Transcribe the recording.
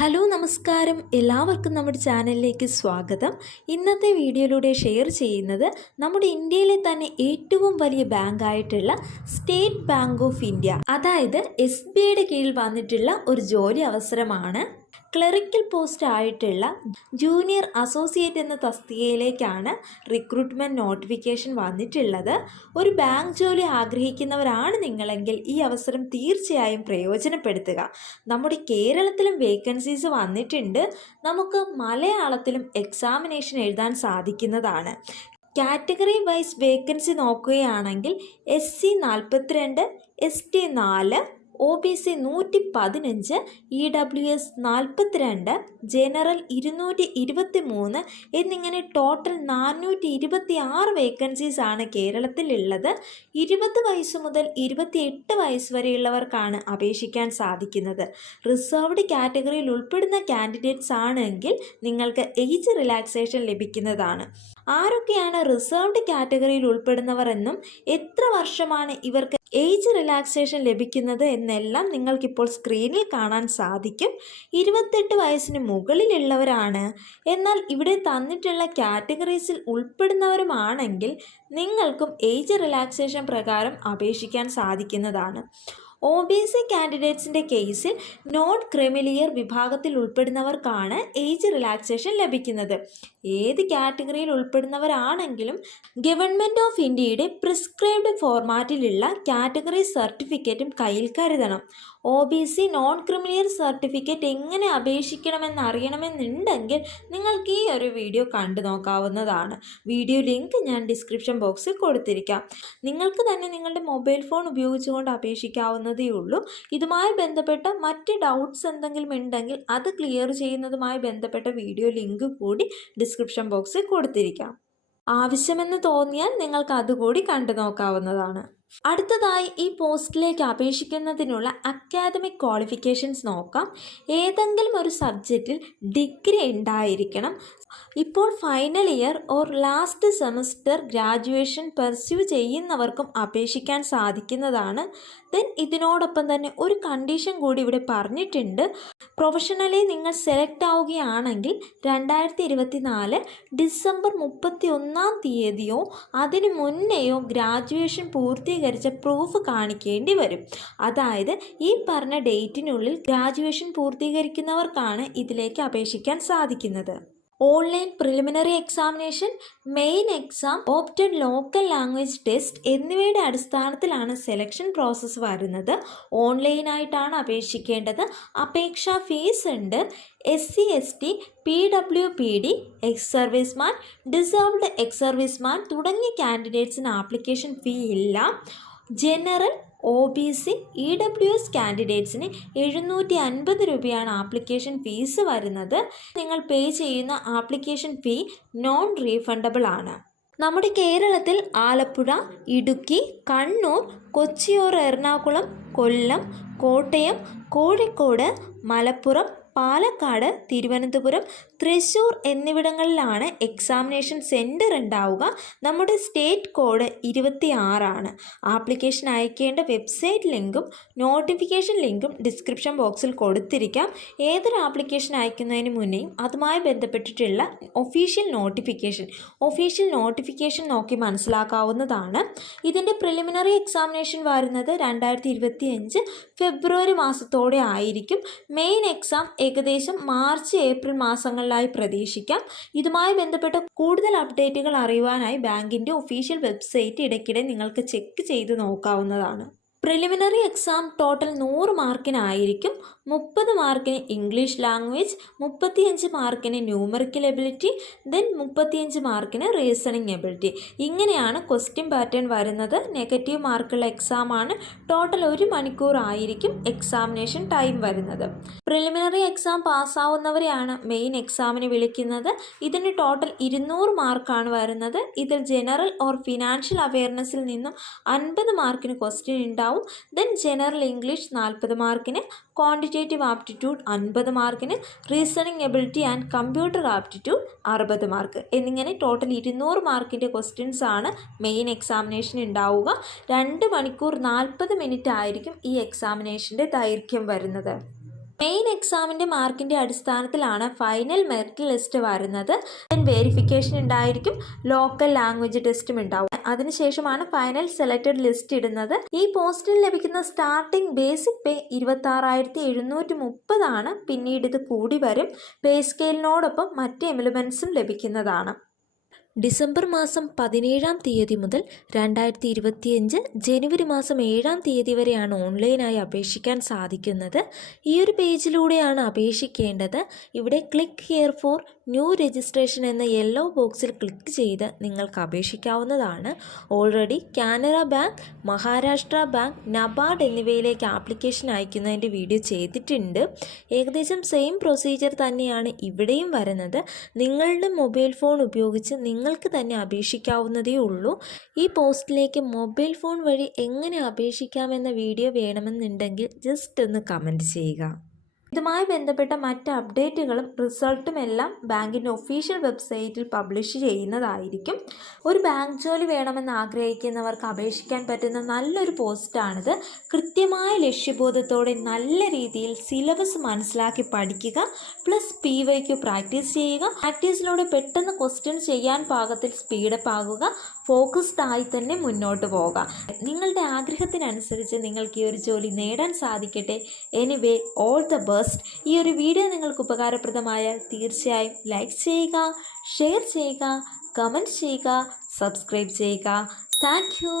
Hello നമസ്കാരം, എല്ലാവർക്കും നമ്മുടെ ചാനലിലേക്ക് സ്വാഗതം. ഇന്നത്തെ വീഡിയോയിലൂടെ ഷെയർ ചെയ്യുന്നത് നമ്മുടെ ഇന്ത്യയിലെ തന്നെ ഏറ്റവും വലിയ ബാങ്കായിട്ടുള്ള സ്റ്റേറ്റ് ബാങ്ക് ഓഫ് ഇന്ത്യ, അതായത് SBIയുടെ കീഴിൽ വന്നിട്ടുള്ള ഒരു ജോലി അവസരമാണ്. ക്ലറിക്കൽ പോസ്റ്റ് ആയിട്ടുള്ള ജൂനിയർ അസോസിയേറ്റ് എന്ന തസ്തികയിലേക്കാണ് റിക്രൂട്ട്മെൻറ്റ് നോട്ടിഫിക്കേഷൻ വന്നിട്ടുള്ളത്. ഒരു ബാങ്ക് ജോലി ആഗ്രഹിക്കുന്നവരാണ് നിങ്ങളെങ്കിൽ ഈ അവസരം തീർച്ചയായും പ്രയോജനപ്പെടുത്തുക. നമ്മുടെ കേരളത്തിലും വേക്കൻസീസ് വന്നിട്ടുണ്ട്. നമുക്ക് മലയാളത്തിലും എക്സാമിനേഷൻ എഴുതാൻ സാധിക്കുന്നതാണ്. കാറ്റഗറി വൈസ് വേക്കൻസി നോക്കുകയാണെങ്കിൽ SC 42, ST 4, OBC 115, EWS 42, general 223 എന്നിങ്ങനെ ടോട്ടൽ 426 വേക്കൻസീസ് ആണ് കേരളത്തിലുള്ളത്. 20 വയസ്സ് മുതൽ 28 വയസ്സ് വരെയുള്ളവർക്കാണ് അപേക്ഷിക്കാൻ സാധിക്കുന്നത്. റിസർവ്ഡ് കാറ്റഗറിയിൽ ഉൾപ്പെടുന്ന കാൻഡിഡേറ്റ്സ് ആണെങ്കിൽ നിങ്ങൾക്ക് ഏജ് റിലാക്സേഷൻ ലഭിക്കുന്നതാണ്. ആരൊക്കെയാണ് റിസർവ്ഡ് കാറ്റഗറിയിൽ ഉൾപ്പെടുന്നവർ എന്നും എത്ര വർഷമാണ് ഇവർക്ക് ഏജ് റിലാക്സേഷൻ ലഭിക്കുന്നത് എന്നെല്ലാം നിങ്ങൾക്കിപ്പോൾ സ്ക്രീനിൽ കാണാൻ സാധിക്കും. 28 വയസ്സിന് മുകളിലുള്ളവരാണ്. എന്നാൽ ഇവിടെ തന്നിട്ടുള്ള കാറ്റഗറീസിൽ ഉൾപ്പെടുന്നവരുമാണെങ്കിൽ നിങ്ങൾക്കും ഏജ് റിലാക്സേഷൻ പ്രകാരം അപേക്ഷിക്കാൻ സാധിക്കുന്നതാണ്. OBC കാൻഡിഡേറ്റ്സിൻ്റെ കേസിൽ നോൺ ക്രിമിലിയർ വിഭാഗത്തിൽ ഉൾപ്പെടുന്നവർക്കാണ് ഏജ് റിലാക്സേഷൻ ലഭിക്കുന്നത്. ഏത് കാറ്റഗറിയിൽ ഉൾപ്പെടുന്നവരാണെങ്കിലും ഗവൺമെൻറ് ഓഫ് ഇന്ത്യയുടെ പ്രിസ്ക്രൈബ്ഡ് ഫോർമാറ്റിലുള്ള കാറ്റഗറി സർട്ടിഫിക്കറ്റും കയ്യിൽ കരുതണം. OBC നോൺ ക്രിമിലിയർ സർട്ടിഫിക്കറ്റ് എങ്ങനെ അപേക്ഷിക്കണമെന്ന് അറിയണമെന്നുണ്ടെങ്കിൽ നിങ്ങൾക്ക് ഈ ഒരു വീഡിയോ കണ്ടു നോക്കാവുന്നതാണ്. വീഡിയോ ലിങ്ക് ഞാൻ ഡിസ്ക്രിപ്ഷൻ ബോക്സിൽ കൊടുത്തിരിക്കാം. നിങ്ങൾക്ക് തന്നെ നിങ്ങളുടെ മൊബൈൽ ഫോൺ ഉപയോഗിച്ചുകൊണ്ട് അപേക്ഷിക്കാവുന്നതേ ഉള്ളൂ. ഇതുമായി ബന്ധപ്പെട്ട മറ്റ് ഡൗട്ട്സ് എന്തെങ്കിലും ഉണ്ടെങ്കിൽ അത് ക്ലിയർ ചെയ്യുന്നതുമായി ബന്ധപ്പെട്ട വീഡിയോ ലിങ്ക് കൂടി ഡിസ്ക്രിപ്ഷൻ ബോക്സിൽ കൊടുത്തിരിക്കാം. ആവശ്യമെന്ന് തോന്നിയാൽ നിങ്ങൾക്ക് അതുകൂടി കണ്ടു നോക്കാവുന്നതാണ്. അടുത്തതായി ഈ പോസ്റ്റിലേക്ക് അപേക്ഷിക്കുന്നതിനുള്ള അക്കാദമിക് ക്വാളിഫിക്കേഷൻസ് നോക്കാം. ഏതെങ്കിലും ഒരു സബ്ജക്റ്റിൽ ഡിഗ്രി ഉണ്ടായിരിക്കണം. ഇപ്പോൾ final year or last semester graduation pursue ചെയ്യുന്നവർക്കും അപേക്ഷിക്കാൻ സാധിക്കുന്നതാണ്. ദെൻ ഇതിനോടൊപ്പം തന്നെ ഒരു കണ്ടീഷൻ കൂടി ഇവിടെ പറഞ്ഞിട്ടുണ്ട്. പ്രൊഫഷണലി നിങ്ങൾ സെലക്ട് ആവുകയാണെങ്കിൽ 2024 ഡിസംബർ 31 അതിനു മുന്നെയോ ഗ്രാജുവേഷൻ പൂർത്തീകരിച്ച പ്രൂഫ് കാണിക്കേണ്ടി വരും. അതായത് ഈ പറഞ്ഞ ഡേറ്റിനുള്ളിൽ ഗ്രാജുവേഷൻ പൂർത്തീകരിക്കുന്നവർക്കാണ് ഇതിലേക്ക് അപേക്ഷിക്കാൻ സാധിക്കുന്നത്. Online preliminary examination, main exam, opted local language test എന്നിവയുടെ അടിസ്ഥാനത്തിലാണ് സെലക്ഷൻ പ്രോസസ്സ് വരുന്നത്. ഓൺലൈനായിട്ടാണ് അപേക്ഷിക്കേണ്ടത്. അപേക്ഷാ ഫീസ് ഉണ്ട്. SC, ST, PWPD, ex serviceman, deserved ex serviceman തുടങ്ങിയ കാൻഡിഡേറ്റ്സിന് ആപ്ലിക്കേഷൻ ഫീ ഇല്ല. ജനറൽ, OBC, EWS കാൻഡിഡേറ്റ്സിന് 750 രൂപയാണ് ആപ്ലിക്കേഷൻ ഫീസ് വരുന്നത്. നിങ്ങൾ പേ ചെയ്യുന്ന ആപ്ലിക്കേഷൻ ഫീ നോൺ റീഫണ്ടബിൾ ആണ്. നമ്മുടെ കേരളത്തിൽ ആലപ്പുഴ, ഇടുക്കി, കണ്ണൂർ, കൊച്ചി ഓർ എറണാകുളം, കൊല്ലം, കോട്ടയം, കോഴിക്കോട്, മലപ്പുറം, പാലക്കാട്, തിരുവനന്തപുരം, തൃശ്ശൂർ എന്നിവിടങ്ങളിലാണ് എക്സാമിനേഷൻ സെൻറ്റർ ഉണ്ടാവുക. നമ്മുടെ സ്റ്റേറ്റ് കോഡ് 26 ആണ്. ആപ്ലിക്കേഷൻ അയക്കേണ്ട വെബ്സൈറ്റ് ലിങ്കും നോട്ടിഫിക്കേഷൻ ലിങ്കും ഡിസ്ക്രിപ്ഷൻ ബോക്സിൽ കൊടുത്തിരിക്കാം. ഏതൊരു ആപ്ലിക്കേഷൻ അയക്കുന്നതിന് മുന്നേയും അതുമായി ബന്ധപ്പെട്ടിട്ടുള്ള ഒഫീഷ്യൽ നോട്ടിഫിക്കേഷൻ നോക്കി മനസ്സിലാക്കാവുന്നതാണ്. ഇതിൻ്റെ പ്രിലിമിനറി എക്സാമിനേഷൻ വരുന്നത് 2025 ഫെബ്രുവരി മാസത്തോടെ ആയിരിക്കും. മെയിൻ എക്സാം ഏകദേശം മാർച്ച്, ഏപ്രിൽ മാസങ്ങളിലായി പ്രതീക്ഷിക്കാം. ഇതുമായി ബന്ധപ്പെട്ട കൂടുതൽ അപ്ഡേറ്റുകൾ അറിയുവാനായി ബാങ്കിൻ്റെ ഒഫീഷ്യൽ വെബ്സൈറ്റ് ഇടയ്ക്കിടെ നിങ്ങൾക്ക് ചെക്ക് ചെയ്ത് നോക്കാവുന്നതാണ്. Preliminary exam total 100 മാർക്കിനായിരിക്കും. 30 മാർക്കിന് ഇംഗ്ലീഷ് ലാംഗ്വേജ്, 35 മാർക്കിന് ന്യൂമറിക്കൽ എബിലിറ്റി, ദെൻ 35 മാർക്കിന് റീസണിങ് എബിലിറ്റി. ഇങ്ങനെയാണ് ക്വസ്റ്റ്യൻ പാറ്റേൺ വരുന്നത്. നെഗറ്റീവ് മാർക്കുള്ള എക്സാമാണ്. ടോട്ടൽ 1 മണിക്കൂർ ആയിരിക്കും എക്സാമിനേഷൻ ടൈം വരുന്നത്. പ്രിലിമിനറി എക്സാം പാസ്സാവുന്നവരെയാണ് മെയിൻ എക്സാമിന് വിളിക്കുന്നത്. ഇതിന് ടോട്ടൽ 200 മാർക്കാണ് വരുന്നത്. ഇതിൽ ജനറൽ ഓർ ഫിനാൻഷ്യൽ അവെയർനെസ്സിൽ നിന്നും 50 മാർക്കിന് ക്വസ്റ്റ്യൻ ഉണ്ടാവും. ദെൻ ജനറൽ ഇംഗ്ലീഷ് 40 മാർക്കിന്, ക്വാണ്ടിറ്റേറ്റീവ് ആപ്റ്റിറ്റ്യൂഡ് 50 മാർക്കിന്, reasoning ability and computer aptitude 60 mark എന്നിങ്ങനെ ടോട്ടൽ 200 മാർക്കിൻ്റെ ക്വസ്റ്റ്യൻസ് ആണ് മെയിൻ എക്സാമിനേഷൻ ഉണ്ടാവുക. 2 മണിക്കൂർ 40 മിനിറ്റ് ആയിരിക്കും ഈ എക്സാമിനേഷൻ്റെ ദൈർഘ്യം വരുന്നത്. മെയിൻ എക്സാമിൻ്റെ മാർക്കിൻ്റെ അടിസ്ഥാനത്തിലാണ് ഫൈനൽ മെറിറ്റ് ലിസ്റ്റ് വരുന്നത്. വെരിഫിക്കേഷൻ ഉണ്ടായിരിക്കും, ലോക്കൽ ലാംഗ്വേജ് ടെസ്റ്റും ഉണ്ടാവും. അതിനുശേഷമാണ് ഫൈനൽ സെലക്റ്റഡ് ലിസ്റ്റ് ഇടുന്നത്. ഈ പോസ്റ്റിൽ ലഭിക്കുന്ന സ്റ്റാർട്ടിംഗ് ബേസിക് പേ 26,730 പിന്നീട് ഇത് കൂടി വരും. പേ സ്കെയിലിനോടൊപ്പം മറ്റ് എമിലുമെൻസും ലഭിക്കുന്നതാണ്. ഡിസംബർ മാസം 17-ാം തീയതി മുതൽ 2025 ജനുവരി മാസം 7-ാം തീയതി വരെയാണ് ഓൺലൈനായി അപേക്ഷിക്കാൻ സാധിക്കുന്നത്. ഈ ഒരു പേജിലൂടെയാണ് അപേക്ഷിക്കേണ്ടത്. ഇവിടെ click here for new registration എന്ന യെല്ലോ ബോക്സിൽ ക്ലിക്ക് ചെയ്ത് നിങ്ങൾക്ക് അപേക്ഷിക്കാവുന്നതാണ്. Already Canara bank, Maharashtra bank, NABARD എന്നിവയിലേക്ക് ആപ്ലിക്കേഷൻ അയക്കുന്നതിൻ്റെ വീഡിയോ ചെയ്തിട്ടുണ്ട്. ഏകദേശം സെയിം പ്രൊസീജിയർ തന്നെയാണ് ഇവിടെയും വരുന്നത്. നിങ്ങളുടെ മൊബൈൽ ഫോൺ ഉപയോഗിച്ച് നിങ്ങൾക്ക് തന്നെ അപേക്ഷിക്കാവുന്നതേ ഉള്ളൂ. ഈ പോസ്റ്റിലേക്ക് മൊബൈൽ ഫോൺ വഴി എങ്ങനെ അപേക്ഷിക്കാമെന്ന വീഡിയോ വേണമെന്നുണ്ടെങ്കിൽ ജസ്റ്റ് ഒന്ന് കമൻറ്റ് ചെയ്യുക. ഇതുമായി ബന്ധപ്പെട്ട മറ്റ് അപ്ഡേറ്റുകളും റിസൾട്ടും എല്ലാം ബാങ്കിൻ്റെ ഒഫീഷ്യൽ വെബ്സൈറ്റിൽ പബ്ലിഷ് ചെയ്യുന്നതായിരിക്കും. ഒരു ബാങ്ക് ജോലി വേണമെന്ന് ആഗ്രഹിക്കുന്നവർക്ക് അപേക്ഷിക്കാൻ പറ്റുന്ന നല്ലൊരു പോസ്റ്റാണിത്. കൃത്യമായ ലക്ഷ്യബോധത്തോടെ നല്ല രീതിയിൽ സിലബസ് മനസ്സിലാക്കി പഠിക്കുക, പ്ലസ് PYQ പ്രാക്ടീസ് ചെയ്യുക. പ്രാക്ടീസിലൂടെ പെട്ടെന്ന് ക്വസ്റ്റ്യൻ ചെയ്യാൻ പാകത്തിൽ സ്പീഡപ്പ് ആകുക, ഫോക്കസ്ഡ് ആയി തന്നെ മുന്നോട്ട് പോകുക. നിങ്ങളുടെ ആഗ്രഹത്തിനനുസരിച്ച് നിങ്ങൾക്ക് ഈ ഒരു ജോലി നേടാൻ സാധിക്കട്ടെ. Anyway, all the best. ഈ ഒരു വീഡിയോ നിങ്ങൾക്ക് ഉപകാരപ്രദമായാൽ തീർച്ചയായും ലൈക്ക് ചെയ്യുക, ഷെയർ ചെയ്യുക, കമൻറ്റ് ചെയ്യുക, സബ്സ്ക്രൈബ് ചെയ്യുക. Thank you.